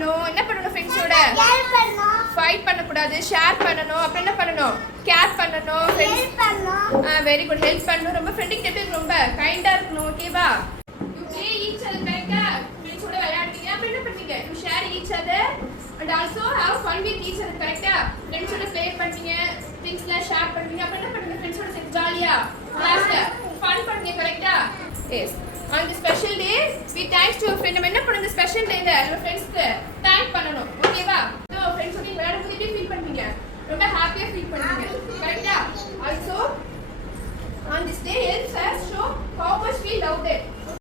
பண்ணணும். என்ன பண்ணணும் ஃப்ரெண்ட்ஸோட? ஃபைட் பண்ணக்கூடாது, ஷேர் பண்ணணும். அப்புறம் என்ன பண்ணணும்? கேர் பண்ணணும். Very good. ஹெல்ப் பண்ணணும். ரொம்ப ஃப்ரெண்டிங் டைப், ரொம்ப கைண்டா இருக்கணும். ஓகேவா? You play each other. கரெக்ட்டா? ஃப்ரெண்ட்ஸோட விளையாடுவீங்க. அப்புறம் என்ன பண்ணுவீங்க? You share each other and also have fun with each other. கரெக்ட்டா? ஃப்ரெண்ட்ஸோட ப்ளே பண்ணுவீங்க, திங்ஸ்லாம் ஷேர் பண்ணுவீங்க. அப்புறம் என்ன பண்ணுவீங்க? ஃப்ரெண்ட்ஸோட சேர்ந்து ஜாலியா கிளாஸ்ல ஃபன் பண்ணுவீங்க. கரெக்ட்டா? S. On the special day we thanks to your friend. நம்ம என்ன பண்ணணும்? ஸ்பெஷல் டேல நம்ம ஃப்ரெண்ட்ஸ்க்கு தேங்க் பண்ணணும். ஓகேவா? சோ ஃப்ரெண்ட்ஸ் கூட விளையாடும்போது எப்படி ஃபீல் பண்ணுவீங்க? ரொம்ப ஹாப்பியா ஃபீல் பண்ணுவீங்க.